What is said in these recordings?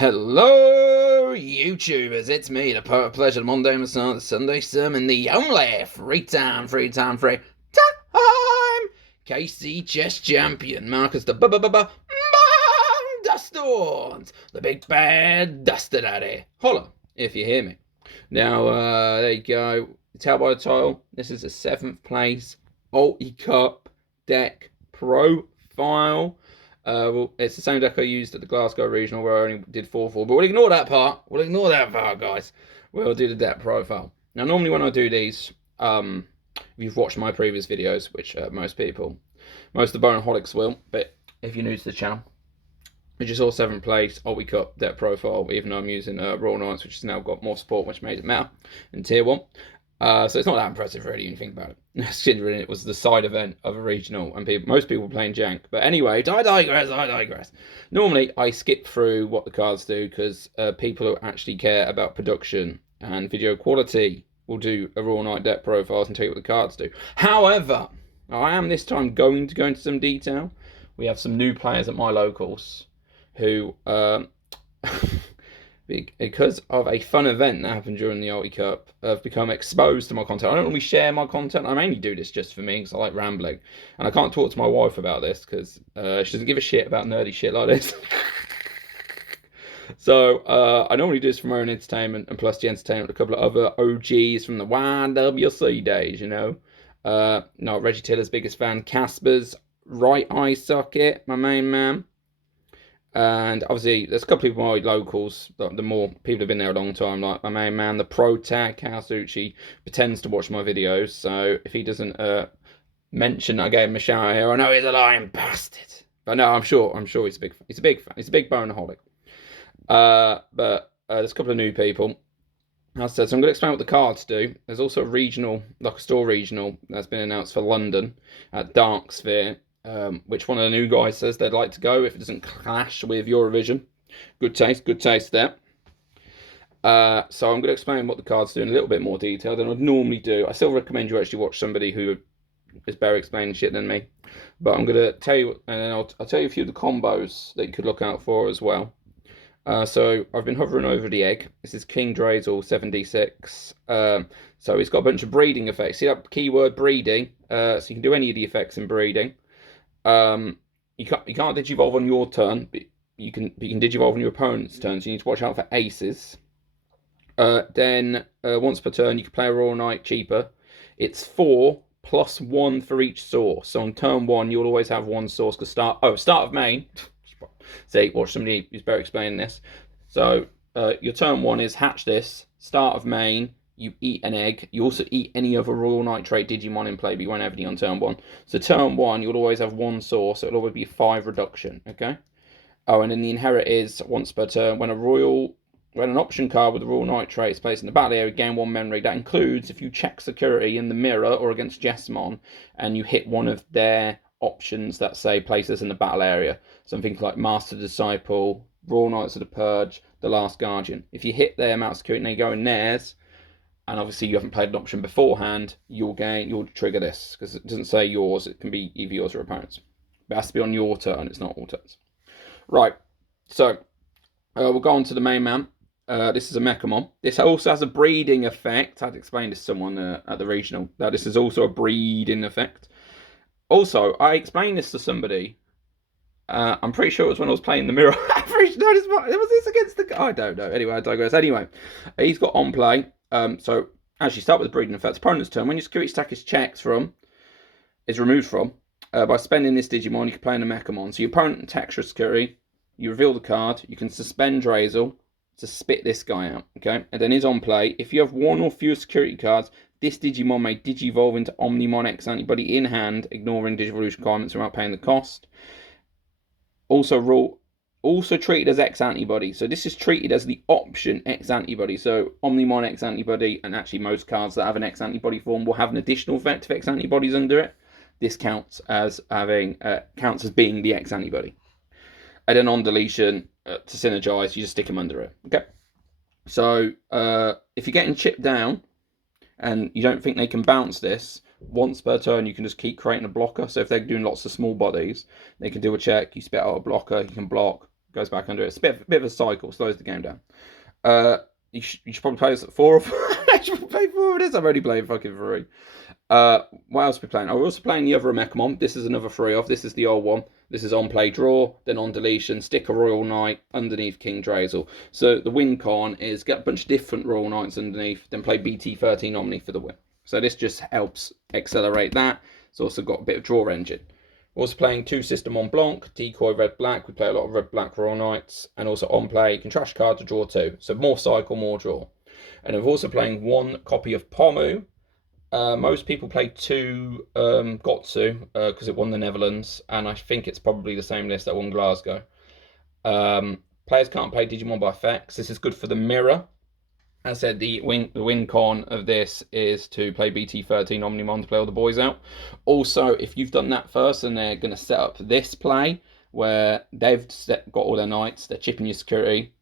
Hello, YouTubers. It's me, the poet of pleasure, the Monday Messiah, the Sunday sermon, the only free time, KC chess champion, Marcus the Dustort, the big bad Duster Daddy. Holla, if you hear me. Now, there you go. Tell by the title, this is a 7th place Ulti Cup deck profile. Well, it's the same deck I used at the Glasgow Regional where I only did 4-4, but we'll ignore that part. Guys. We'll do the deck profile. Now, normally when I do these, if you've watched my previous videos, which most of the Bonaholics will, but if you're new to the channel, which is all 7th place Ulti Cup deck profile, even though I'm using Royal Knights, which has now got more support, which made it matter in Tier 1. So it's not that impressive, really, when you think about it. Considering it was the side event of a regional, and most people were playing jank. But anyway, I digress. Normally, I skip through what the cards do, because people who actually care about production and video quality will do a Royal Knight deck profiles and tell you what the cards do. However, I am this time going to go into some detail. We have some new players at my locals who... because of a fun event that happened during the Ulti Cup, have become exposed to my content. I don't really share my content. I mainly do this just for me because I like rambling. And I can't talk to my wife about this because she doesn't give a shit about nerdy shit like this. So I normally do this for my own entertainment and plus the entertainment of a couple of other OGs from the YWC days, you know. No, Reggie Tiller's biggest fan, Casper's right eye socket, my main man. And obviously, there's a couple of my locals, the more people have been there a long time, like my main man, the pro tag, Kasuchi, pretends to watch my videos. So if he doesn't mention I gave him a shout out here, I know he's a lying bastard. But no, I'm sure he's a big fan. He's a big fan. He's a big bonaholic. But there's a couple of new people. As I said, so I'm going to explain what the cards do. There's also a regional, like a store regional, that's been announced for London at Dark Sphere. Which one of the new guys says they'd like to go if it doesn't clash with Eurovision. Good taste there. So I'm going to explain what the cards do in a little bit more detail than I'd normally do. I still recommend you actually watch somebody who is better explaining shit than me. But I'm going to tell you, and then I'll tell you a few of the combos that you could look out for as well. So I've been hovering over the egg. This is King Drazel 7d6. So he's got a bunch of breeding effects. See that keyword breeding? So you can do any of the effects in breeding. You can't digivolve on your turn, but you can digivolve on your opponent's turn, so you need to watch out for aces. Then once per turn you can play a Royal Knight cheaper. It's 4 + 1 for each source. So on turn 1 you'll always have one source to start of main. See, watch somebody who's better explaining this. So your turn 1 is hatch this, start of main. You eat an egg. You also eat any other Royal Knight trait Digimon in play, but you won't have any on turn 1. So turn 1, you'll always have one source, so it'll always be 5 reduction, okay? Oh, and then the inherit is once per turn. When an option card with a Royal Knight trait is placed in the battle area, gain 1 memory. That includes if you check security in the mirror or against Jessamon, and you hit one of their options that say places in the battle area. Something like Master Disciple, Royal Knights of the Purge, The Last Guardian. If you hit their amount of security and they go in theirs, and obviously you haven't played an option beforehand, you'll trigger this, because it doesn't say yours, it can be either yours or opponent's. But it has to be on your turn, it's not all turns. Right, so we'll go on to the main man. This is a Mechamon. This also has a breeding effect. I'd explained this to someone at the regional, that this is also a breeding effect. Also, I explained this to somebody, I'm pretty sure it was when I was playing the mirror. Was this against the... I don't know. Anyway, I digress. Anyway, he's got on play. So actually start with the breeding effects. Opponent's turn. When your security stack is removed from, by spending this Digimon, you can play in a Mechamon. So your opponent attacks your security, you reveal the card, you can suspend Drazel to spit this guy out, okay? And then he's on play. If you have one or fewer security cards, this Digimon may digivolve into Omnimon X antibody in hand, ignoring Digivolution requirements without paying the cost. Also treated as X antibody. So this is treated as the option X antibody. So Omnimon X antibody, and actually most cards that have an X antibody form will have an additional effect of X antibodies under it. This counts as being the X antibody. And then on deletion, to synergize, you just stick them under it. Okay. So if you're getting chipped down and you don't think they can bounce this, once per turn you can just keep creating a blocker. So if they're doing lots of small bodies, they can do a check, you spit out a blocker, you can block, goes back under it. It's a bit of a cycle, slows the game down. You should probably play this at 4 or 4. I should play 4 of this. I've already played fucking 3. What else are we playing? Oh, we're also playing the other Mechamon. This is another 3 off. This is the old one. This is on play draw, then on deletion, stick a Royal Knight underneath King Drazel. So the win con is get a bunch of different Royal Knights underneath, then play BT13 Omni for the win. So this just helps accelerate that. It's also got a bit of draw engine. We're also playing 2 System on Blanc, Decoy Red Black. We play a lot of Red Black Royal Knights, and also on play, you can trash a card to draw 2. So more cycle, more draw. And we're also playing 1 copy of Pomu. Most people play 2 Gotsu because it won the Netherlands, and I think it's probably the same list that won Glasgow. Players can't play Digimon by effects. This is good for the mirror. As I said, the win con of this is to play BT13 Omnimon to play all the boys out. Also, if you've done that first and they're going to set up this play where they've got all their knights, they're chipping your security.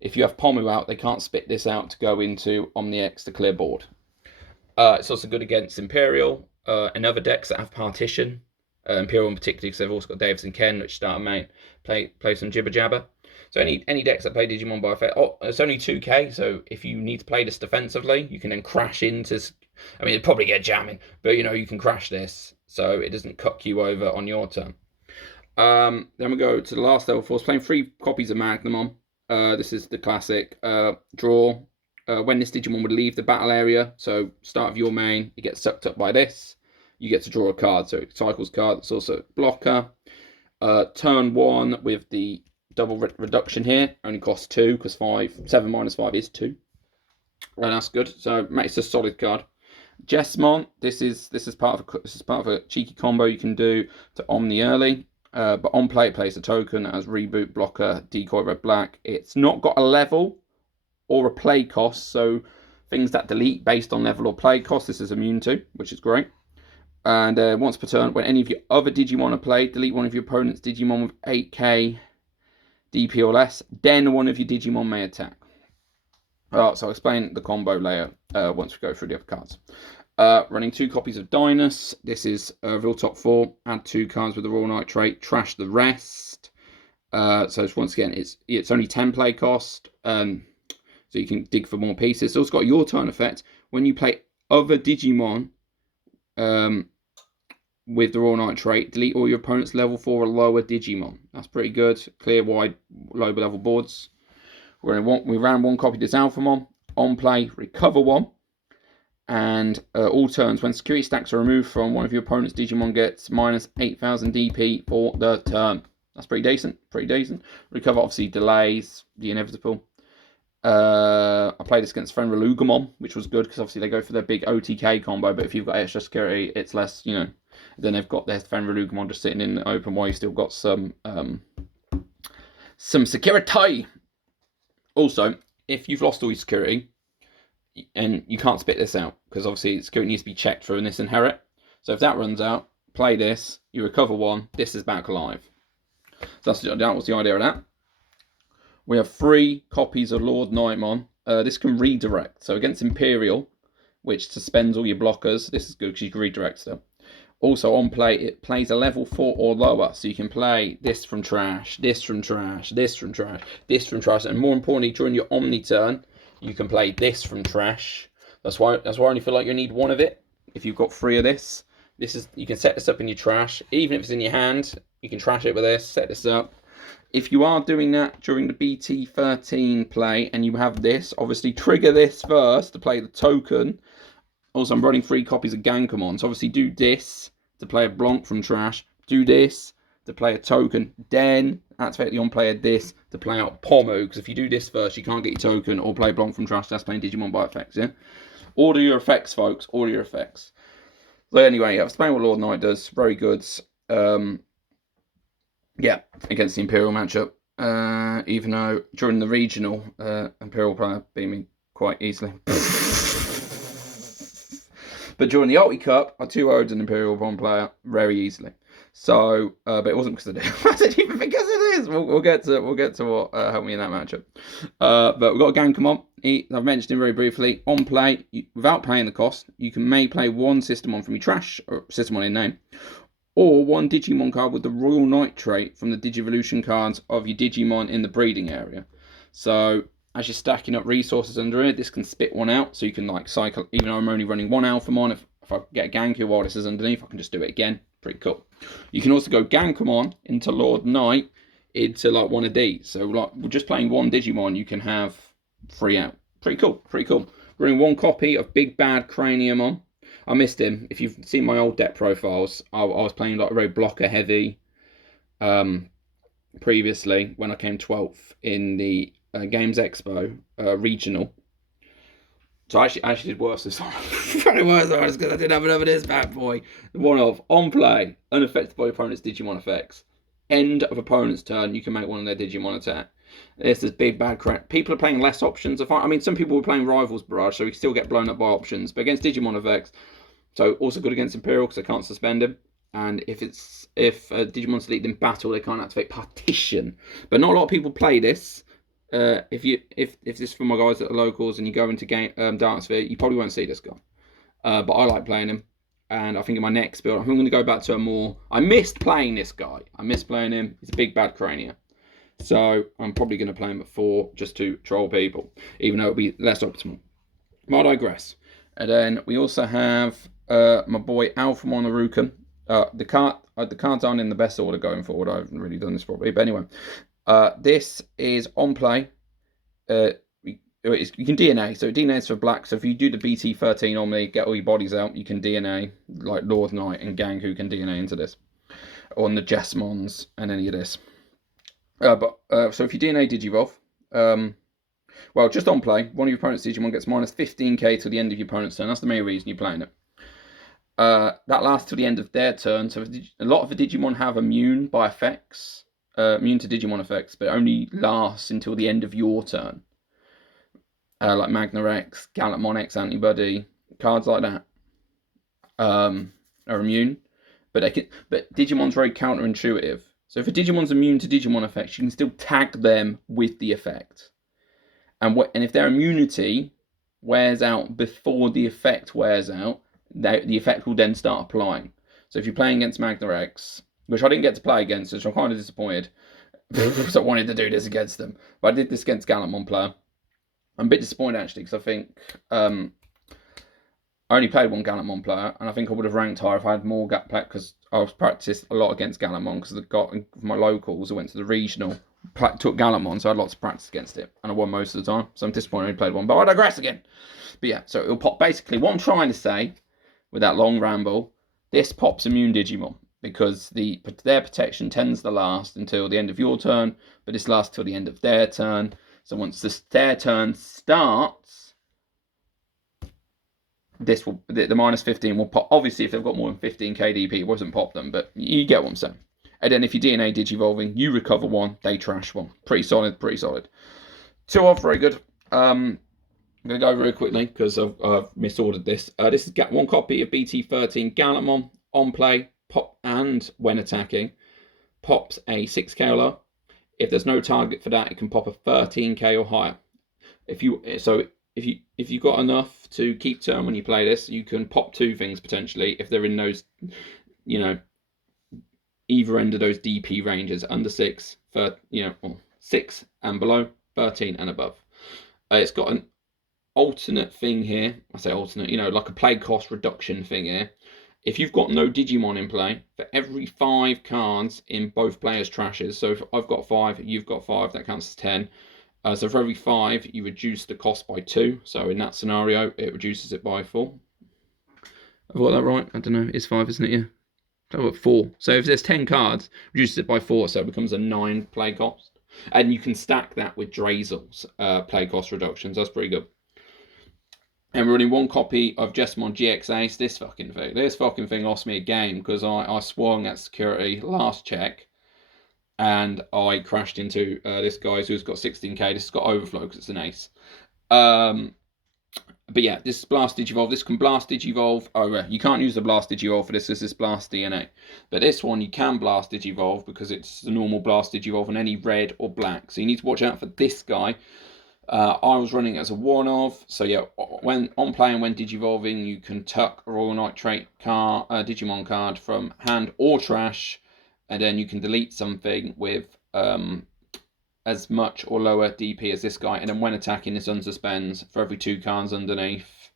If you have Pomu out, they can't spit this out to go into OmniX to clear board. It's also good against Imperial and other decks that have partition. Imperial in particular, because they've also got Davis and Ken, which start main, play some jibber jabber. So any decks that play Digimon by effect, it's only 2k, so if you need to play this defensively, you can then crash into, I mean, it'd probably get jamming, but you can crash this, so it doesn't cuck you over on your turn. Then we go to the last level 4, playing 3 copies of Magnamon. This is the classic draw. When this Digimon would leave the battle area, so start of your main, it gets sucked up by this, you get to draw a card, so it cycles card, it's also a blocker. Turn 1 with the double reduction here, only costs 2 because 7 minus 5 is 2, and that's good. So makes a solid card. Jesmon, this is part of a cheeky combo you can do to Omni early, but on play it plays a token as reboot, blocker, decoy, red black. It's not got a level or a play cost, so things that delete based on level or play cost this is immune to, which is great. And once per turn, when any of your other Digimon are played, delete one of your opponent's Digimon with 8k DP or less, then one of your Digimon may attack. So I'll explain the combo later once we go through the other cards. Running 2 copies of Dynus. This is real top 4. Add 2 cards with the Royal Knight trait. Trash the rest. So once again, it's only 10 play cost. So you can dig for more pieces. It's also got your turn effect. When you play other Digimon with the Royal Knight trait, delete all your opponent's level 4 or lower Digimon. That's pretty good. Clear wide, low level boards. We ran 1 copy of this Alphamon. On play, recover 1. And all turns, when security stacks are removed from one of your opponent's Digimon, gets minus 8,000 DP for the turn. That's pretty decent. Recover obviously delays the inevitable. I played this against Fenrilugamon, which was good because obviously they go for their big OTK combo, but if you've got extra security, it's less, then they've got their Fenrilugamon just sitting in the open while you still got some security. Also, if you've lost all your security, and you can't spit this out, because obviously security needs to be checked through in this inherit. So if that runs out, play this, you recover 1, this is back alive. So that was the idea of that. We have 3 copies of Lord Nightmon. This can redirect. So against Imperial, which suspends all your blockers, this is good because you can redirect stuff. Also on play, it plays a level 4 or lower. So you can play this from trash, this from trash, this from trash, this from trash. And more importantly, during your Omni turn, you can play this from trash. That's why I only feel like you need 1 of it. If you've got 3 of this, you can set this up in your trash. Even if it's in your hand, you can trash it with this, set this up. If you are doing that during the BT13 play and you have this, obviously trigger this first to play the token. Also, I'm running 3 copies of Gankamon. So obviously do this to play a Blanc from trash. Do this to play a token. Then activate the on-player this to play out Pomu. Because if you do this first, you can't get your token or play Blanc from trash. That's playing Digimon by effects, yeah? Order your effects, folks. Order your effects. So anyway, I've explained what Lord Knight does. Very good. Yeah, against the Imperial matchup. Even though during the regional, Imperial player beat me quite easily. But during the Ulti Cup, I 2-0'd an Imperial Bond player very easily. So, but it wasn't because of it. I said even because it is. We'll get to what helped me in that matchup. But we've got a Gankamon. I've mentioned him very briefly. On play, without paying the cost, you may play 1 Systemon from your trash, or Systemon in name, or one Digimon card with the Royal Knight trait from the Digivolution cards of your Digimon in the breeding area. So as you're stacking up resources under it, this can spit one out, so you can like cycle. Even though I'm only running one Alphamon, if I get a Ganku while this is underneath, I can just do it again. Pretty cool. You can also go Gankumon into Lord Knight into like one of these. So like we're just playing one Digimon, you can have 3 out. Pretty cool. Pretty cool. Running one copy of Big Bad Craniumon. I missed him. If you've seen my old deck profiles, I was playing like a very blocker heavy previously when I came 12th in the Games Expo regional. So I actually did worse this time. Very worse because I didn't have enough of this bad boy. One of on play, unaffected by opponent's Digimon effects. End of opponent's turn, you can make one of their Digimon attack. This is big bad crap. People are playing less options. I mean, some people were playing Rivals Barrage, so we still get blown up by options. But against Digimon effects, so also good against Imperial because I can't suspend him. And if Digimon's deleted in battle, they can't activate Partition. But not a lot of people play this. If this is for my guys at the locals and you go into Dance Sphere, you probably won't see this guy. But I like playing him. And I think in my next build, I'm going to go back to a more... I missed playing this guy. I missed playing him. He's a big bad crania. So I'm probably going to play him at 4 just to troll people, even though it'll be less optimal. But I digress. And then we also have my boy Alphamon Arukan. The cards aren't in the best order going forward. I haven't really done this properly. But anyway, this is on play. You can DNA, so DNA is for black. So if you do the BT13 on me, get all your bodies out, you can DNA like Lord Knight and Ganku can DNA into this, on the Jesmons and any of this. So if you DNA Digivolve, well, just on play, one of your opponent's Digimon gets minus 15k to the end of your opponent's turn. That's the main reason you're playing it. That lasts till the end of their turn. So a lot of the Digimon have immune by effects, immune to Digimon effects, but it only lasts until the end of your turn. Like Magnarex, Galantmon X Antibody, cards like that are immune. But Digimon's very counterintuitive. So if a Digimon's immune to Digimon effects, you can still tag them with the effect. And if their immunity wears out before the effect wears out, the effect will then start applying. So if you're playing against Magnarex, which I didn't get to play against, which I'm kind of disappointed, because I wanted to do this against them. But I did this against Galantmon player. I'm a bit disappointed actually, because I think I only played one Galantmon player, and I think I would have ranked higher if I had more because I was practiced a lot against Galantmon because my locals. I went to the regional, took Galantmon, so I had lots of practice against it, and I won most of the time. So I'm disappointed I only played one, but I digress again. But yeah, so it'll pop. Basically, what I'm trying to say with that long ramble, this pops immune Digimon because their protection tends to last until the end of your turn, but this lasts till the end of their turn. So once their turn starts, the minus 15 will pop. Obviously, if they've got more than 15 KDP, it won't pop them, but you get what I'm saying. And then if you DNA Digivolving, you recover one, they trash one. Pretty solid, pretty solid. 2 off, very good. I'm going to go very quickly because I've misordered this. This is one copy of BT13 Galantmon on play, pop, and when attacking, pops a 6k or lower. If there's no target for that, it can pop a 13k or higher. If you've got enough to keep turn when you play this, you can pop 2 things potentially if they're in those, either end of those DP ranges, under 6, 6 and below, 13 and above. It's got an alternate thing here. I say alternate, like a play cost reduction thing here. If you've got no Digimon in play, for every 5 cards in both players' trashes, so if I've got 5, you've got 5, that counts as 10. So for every 5, you reduce the cost by 2. So in that scenario, it reduces it by 4. I've got that right? I don't know. It's 5, isn't it? Yeah. I've got 4. So if there's 10 cards, reduces it by 4, so it becomes a 9 play cost. And you can stack that with Drazel's play cost reductions. That's pretty good. And we're running one copy of Jesmon GX Ace. This fucking thing lost me a game because I swung at security last check and I crashed into this guy who's got 16k. This has got overflow because it's an ace. But yeah, this is Blast Digivolve. This can Blast Digivolve. Oh, you can't use the Blast Digivolve for this. This is Blast DNA. But this one, you can Blast Digivolve because it's the normal Blast Digivolve on any red or black. So you need to watch out for this guy. I was running it as a one-of, so yeah, when on play and when digivolving, you can tuck a Royal Knight trait card, Digimon card from hand or trash, and then you can delete something with as much or lower DP as this guy, and then when attacking, this unsuspends for every 2 cards underneath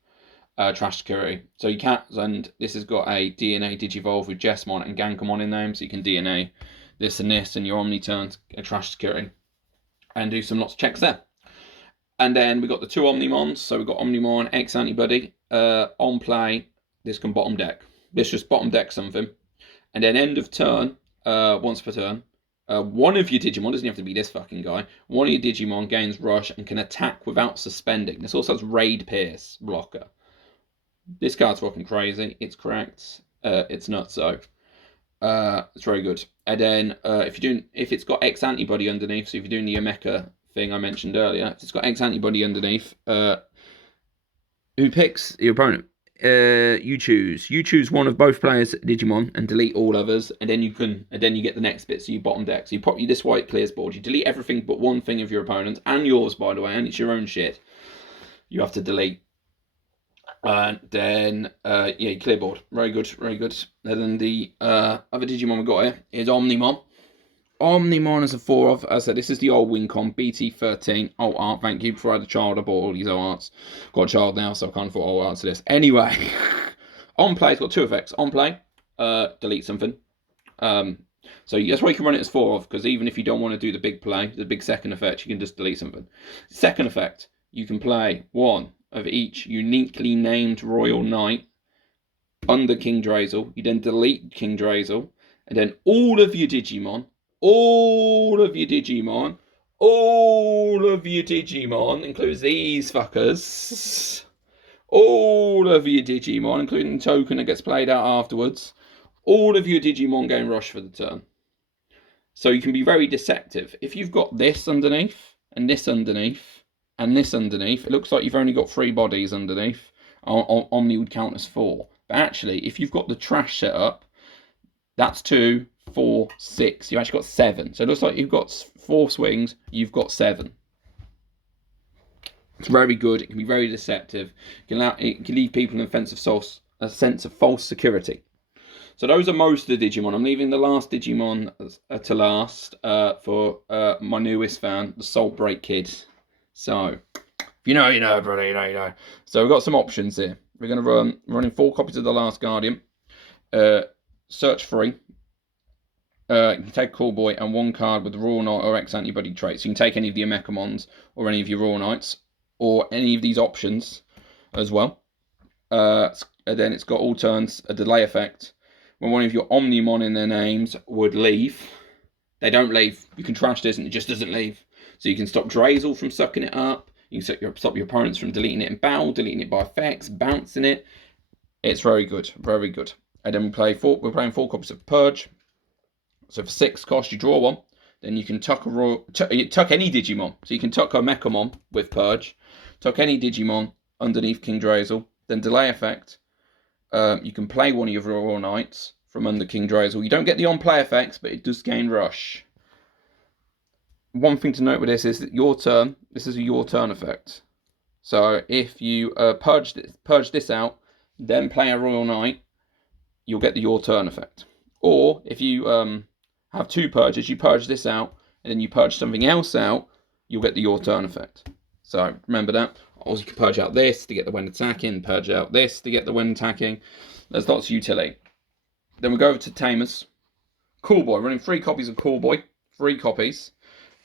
Trash Security. So you can't, and this has got a DNA Digivolve with Jesmon and Gankamon in them, so you can DNA this and this, and your Omni turns a Trash Security, and do some lots of checks there. And then we got the 2 Omnimons. So we've got Omnimon X Antibody. On play, this can bottom deck. This just bottom deck something. And then end of turn, once per turn, one of your Digimon, doesn't have to be this fucking guy, one of your Digimon gains Rush and can attack without suspending. This also has Raid Pierce blocker. This card's fucking crazy. It's correct. It's not so. It's very good. And then if it's got X Antibody underneath, so if you're doing the Mecha thing I mentioned earlier, if it's got X Antibody underneath, who picks your opponent? You choose. You choose one of both players' Digimon and delete all others, and then you get the next bit. So you bottom deck. So you pop this white clears board. You delete everything but one thing of your opponent's and yours, by the way, and it's your own shit. You have to delete. And then you clear board. Very good, very good. And then the other Digimon we got here is Omnimon. Omnimon is a 4-of. As I said, this is the old Wincom BT13 alt art. Thank you. Before I had a child, I bought all these alt arts. Got a child now, so I can't afford alt arts to this. Anyway, on play, it's got 2 effects. On play, delete something. So that's why you can run it as 4-of, because even if you don't want to do the big play, the big second effect, you can just delete something. Second effect, you can play one of each uniquely named Royal Knight under King Drazel. You then delete King Drazel, and then all of your Digimon, includes these fuckers, all of your Digimon, including the token that gets played out afterwards, all of your Digimon gain Rush for the turn. So you can be very deceptive. If you've got this underneath, and this underneath, and this underneath, it looks like you've only got 3 bodies underneath. Omni would count as 4. But actually, if you've got the trash set up, that's 2, 4, 6. You've actually got 7. So it looks like you've got 4 swings, you've got 7. It's very good. It can be very deceptive. It can leave people in a sense of false security. So those are most of the Digimon. I'm leaving the last Digimon to last for my newest fan, the Salt Break Kid. So, if you know, you know, brother, you know, you know. So we've got some options here. We're going to running 4 copies of The Last Guardian. Search free. You can take Call Boy and 1 card with the Royal Knight or X Antibody traits. So you can take any of your Mechamons or any of your Royal Knights or any of these options as well. And then it's got all turns, a delay effect. When one of your Omnimon in their names would leave, they don't leave. You can trash this and it just doesn't leave. So you can stop Drazel from sucking it up. You can stop your opponents from deleting it in battle, deleting it by effects, bouncing it. It's very good, very good. And then we're playing 4 copies of Purge. So for 6 cost, you draw 1. Then you can tuck tuck any Digimon. So you can tuck a Mechamon with Purge. Tuck any Digimon underneath King Drazel. Then delay effect. You can play one of your Royal Knights from under King Drazel. You don't get the on-play effects, but it does gain Rush. One thing to note with this is that this is a your turn effect. So if you purge this out, then play a Royal Knight, you'll get the your turn effect. Or if you have 2 purges, you purge this out, and then you purge something else out, you'll get the your turn effect. So remember that. Also, you can purge out this to get the when attacking, purge out this to get the when attacking. There's lots of utility. Then we go over to Tamers. Cool Boy, running 3 copies of Cool Boy. 3 copies.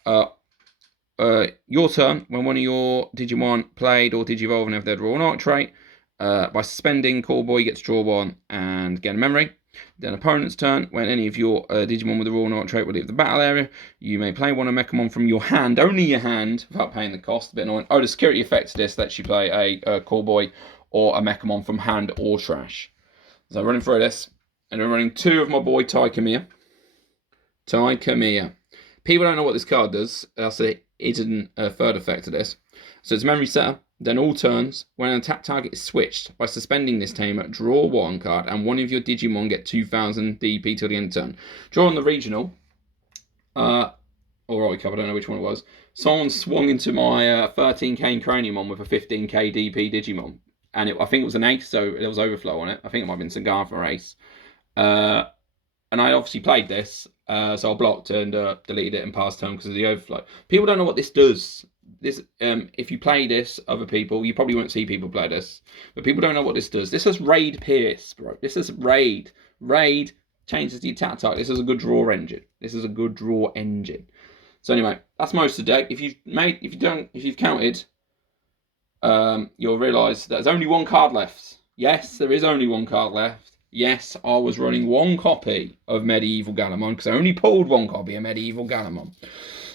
Your turn, when one of your Digimon played or Digivolve and have their Royal Knight trait, by suspending Cool Boy, you get to draw 1 and gain a memory. Then opponent's turn, when any of your Digimon with the Royal Knight trait will leave the battle area, you may play one of Mechamon from your hand, only your hand, without paying the cost. A bit annoying. Oh, the security effect of this lets you play a Call Boy or a Mechamon from hand or trash. So running through this, and I'm running 2 of my boy Tai Kamiya. People don't know what this card does. I'll say it's a third effect of this. So it's memory setter. Then all turns, when an attack target is switched, by suspending this tamer, draw 1 card, and one of your Digimon get 2000 DP till the end of turn. Draw on the regional. or Rocky Cup, I don't know which one it was. Someone swung into my 13k Craniumon with a 15k DP Digimon. And I think it was an ace, so there was overflow on it. I think it might have been Cigar for ace. And I obviously played this, so I blocked and deleted it and passed turn because of the overflow. People don't know what this does. This, if you play this, other people, you probably won't see people play this, but people don't know what this does. This is Raid Pierce, bro. This is Raid. Raid changes the attack type. This is a good draw engine. This is a good draw engine. So anyway, that's most of the deck. If you've counted, you'll realise there's only one card left. Yes, there is only one card left. Yes, I was running one copy of Medieval Galamon because I only pulled one copy of Medieval Galamon.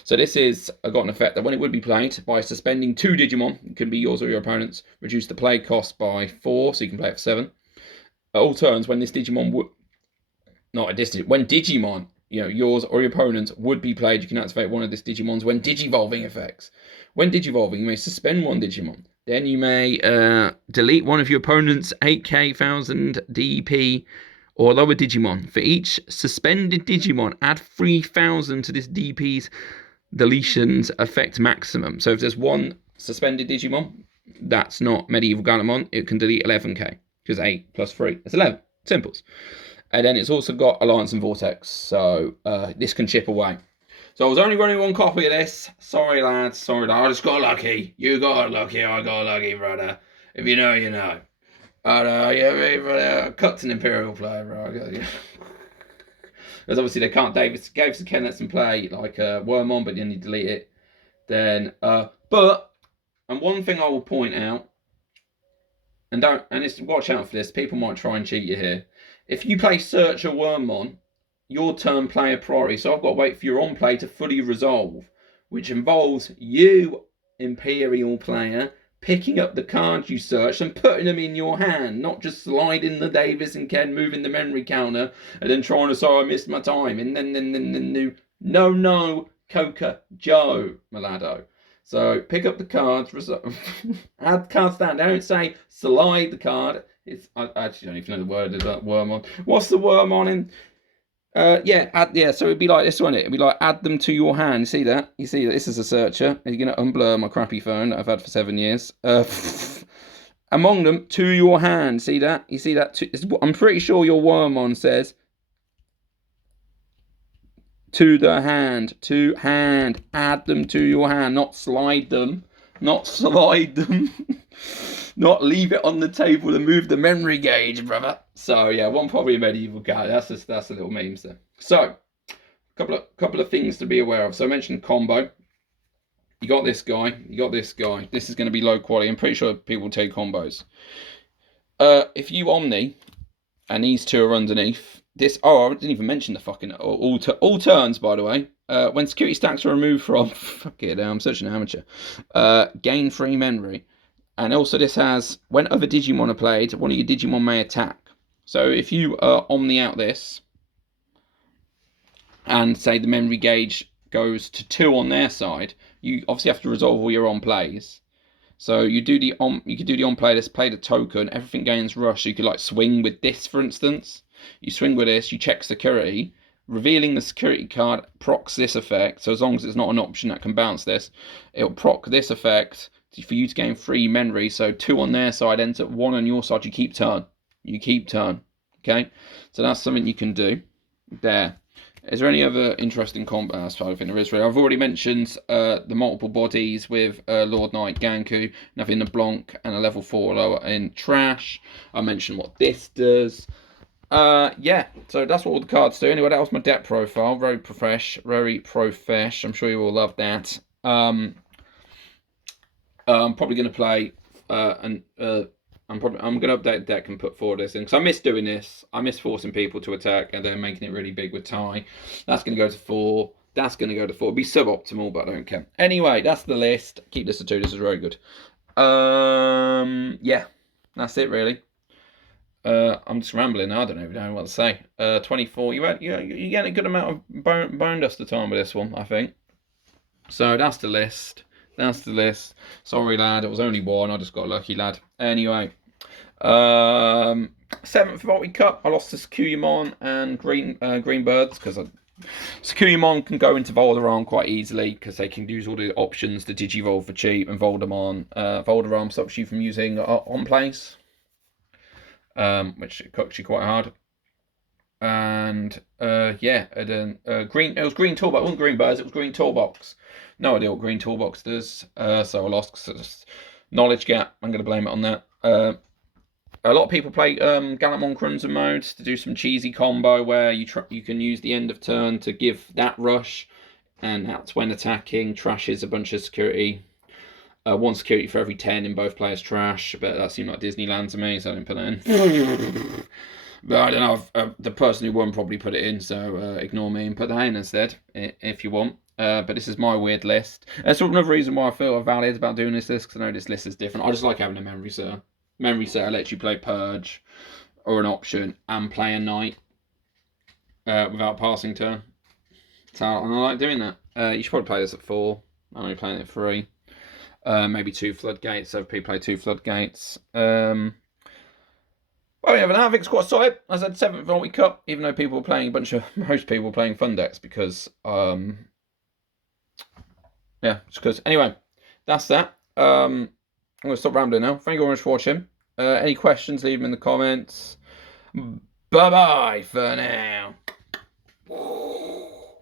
So this is got an effect that when it would be played, by suspending 2 Digimon, it can be yours or your opponent's, reduce the play cost by 4, so you can play it for 7. At all turns, when this Digimon would, when Digimon, yours or your opponent's would be played, you can activate one of this Digimon's when Digivolving effects. When Digivolving, you may suspend one Digimon. Then you may delete one of your opponent's 8k 1000 DP or lower Digimon. For each suspended Digimon, add 3000 to this DP's deletions effect maximum. So if there's one suspended Digimon, that's not Medieval Galamon, it can delete 11k, because 8 plus 3 is 11. Simples. And then it's also got Alliance and Vortex, so this can chip away. So I was only running one copy of this. Sorry, lads. Sorry, I just got lucky. You got lucky. I got lucky, brother. If you know, you know. But yeah, Cut's an Imperial player, bro. Because obviously they can't. Davis can let them play like Wormon, but then you delete it. Then, and one thing I will point out, and watch out for this. People might try and cheat you here. If you play Search or Wormon, your turn player priority, so I've got to wait for your on play to fully resolve, which involves you, Imperial player, picking up the cards you searched and putting them in your hand, not just sliding the Davis and Ken, moving the memory counter, and then trying to say I missed my time, and then no, Coca Joe, Malado. So pick up the cards, add cards down. Don't say slide the card. I actually don't even know the word of that Wormon. What's the Wormon in? So it'd be like this one. It'd be like add them to your hand. You see that? This is a searcher. You're gonna unblur my crappy phone that I've had for 7 years. Among them to your hand. See that? You see that? I'm pretty sure your Wormon says to the hand. To hand. Add them to your hand. Not slide them. Not leave it on the table and move the memory gauge, brother. So yeah, one probably a Medieval guy. That's a little meme there. So, couple of things to be aware of. So I mentioned combo. You got this guy. This is going to be low quality. I'm pretty sure people take combos. If you Omni, and these two are underneath this. Oh, I didn't even mention the fucking all turns, by the way. When security stacks are removed from, fuck it, I'm such an amateur. Gain 3 memory. And also this has, when other Digimon are played, one of your Digimon may attack. So if you Omni out this, and say the memory gauge goes to 2 on their side, you obviously have to resolve all your on plays. So you could do the on play, let's play the token, everything gains rush. So you could like swing with this, for instance. You swing with this, you check security. Revealing the security card procs this effect. So as long as it's not an option that can bounce this, it'll proc this effect for you to gain 3 memory. So 2 on their side ends up 1 on your side. You keep turn. Okay, so that's something you can do there. Is there any other interesting combat? I think there is. I've already mentioned the multiple bodies with Lord Knight Ganku, having a Blanc and a level 4 lower in Trash. I mentioned what this does. Yeah, so that's what all the cards do. Anyway, that was my deck profile. Very profesh. I'm sure you all love that. I'm probably going to play I'm going to update the deck and put 4 of this in because I miss doing this. I miss forcing people to attack and then making it really big with tie. That's going to go to 4. That's going to go to 4. It'd be suboptimal, but I don't care. Anyway, that's the list. Keep this to 2. This is very good. Yeah, that's it really. I'm just rambling. I don't even know what to say. 24. You get a good amount of bone duster time with this one, I think. So that's the list. Sorry, lad. It was only 1. I just got lucky, lad. Anyway, 7th Multi Cup. I lost to Kuyamon and Green Birds because Digimon can go into Voldararm quite easily because they can use all the options to Digivolve for cheap, and Voldararm stops you from using on place, which cooks you quite hard. And yeah, and then green. It was green toolbox. It wasn't green birds. It was green toolbox. No idea what green toolbox does. So I lost knowledge gap. I'm going to blame it on that. A lot of people play Gallantmon Crimson modes to do some cheesy combo where you can use the end of turn to give that rush, and that's when attacking trashes a bunch of security. One security for every 10 in both players' trash, but that seemed like Disneyland to me, so I didn't put it in. But I don't know, the person who won probably put it in, so ignore me and put that in instead, if you want. But this is my weird list. That's another reason why I feel valid about doing this list, because I know this list is different. I just like having a memory setter. Memory setter lets you play Purge or an option and play a Knight without passing turn. So I like doing that. You should probably play this at 4. I'm only playing it at 3. Maybe 2 floodgates, so people play 2 floodgates. Well, yeah, but I think it's quite solid. As I said, 7th Ulti Cup, even though people were playing most people were playing fun decks because, yeah, just because. Anyway, that's that. I'm going to stop rambling now. Thank you very much for watching. Any questions, leave them in the comments. Bye-bye for now.